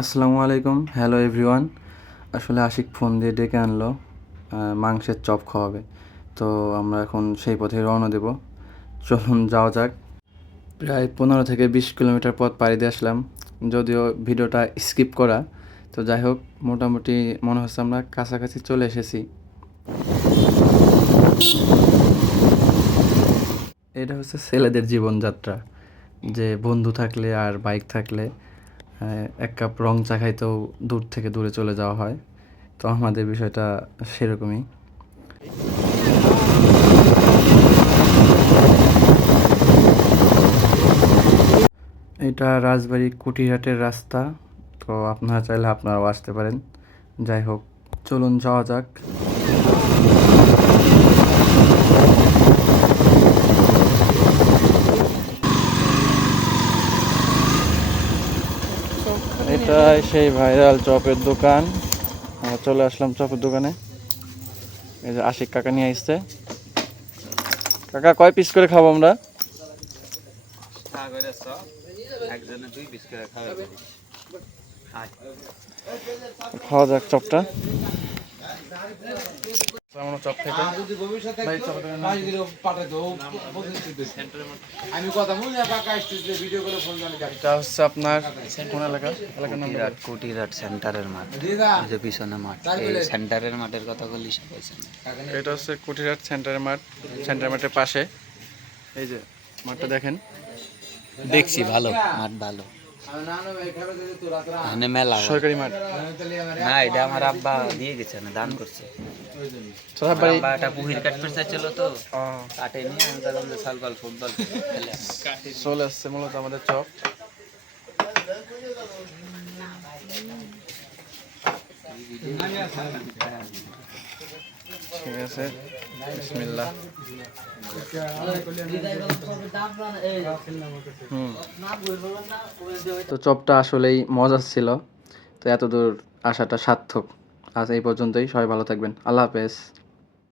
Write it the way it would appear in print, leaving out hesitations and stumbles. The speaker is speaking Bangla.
আসসালামু আলাইকুম, হ্যালো এভরিওয়ান। আসলে আশিক ফোন দিয়ে ডেকে আনলো, মাংসের চপ খাওয়াবে। তো আমরা এখন সেই পথে রওনা দেব। চলুন যাওয়া যাক। প্রায় 15 থেকে 20 কিলোমিটার পথ পাড়ি দিয়ে আসলাম, যদিও ভিডিওটা স্কিপ করা। তো যাই হোক, মোটামুটি মনে হচ্ছে আমরা কাছাকাছি চলে এসেছি। এটা হচ্ছে ছেলেদের জীবনযাত্রা, যে বন্ধু থাকলে আর বাইক থাকলে এক কাপ রং চা খাইতেও দূর থেকে দূরে চলে যাওয়া হয়। তো আমাদের বিষয়টা সেরকমই। এটা রাজবাড়ী কুটিরহাটের রাস্তা। তো আপনারা চাইলে আপনারাও আসতে পারেন। যাই হোক, চলুন যাওয়া যাক। এটা সেই ভাইরাল চপের দোকান। আমরা চলে আসলাম চপের দোকানে। এই যে আশিক কাকা নিয়ে আসছে। কাকা, কয় পিস করে খাবো আমরা? খাওয়া যাক চপটা। চপ খেতে এটা হচ্ছে আপনার কোন এলাকা? এলাকার নাম কুটিরহাট সেন্টারের মাঠ, যে পিছনে মাঠ, এই সেন্টারের মাঠের কথা বলি সবাই চেনে। এটা হচ্ছে কুটিরহাট সেন্টারের মাঠ। সেন্টার মাঠের পাশে এই যে মাঠটা দেখেন। দেখছি ভালো মাঠ, ভালো এখানে মেলা হয়। সরকারি মাঠ না, এটা আমার আব্বা দিয়ে গেছে, না দান করছে। সোহাব আমার ভাই আব্বা একটা পুহির কাঠ পেতে ছিল, তো কাটে নিয়ে আমি বললাম যে সালবাল ফুটবল খেলে চলে আসছে মূলত আমাদের চপ। ঠিক আছে, বিসমিল্লাহ। তো চপটা আসলেই মজার ছিল। তো এতদূর আসাটা সার্থক। আজ এই পর্যন্তই, সবাই ভালো থাকবেন, আল্লাহ হাফেজ।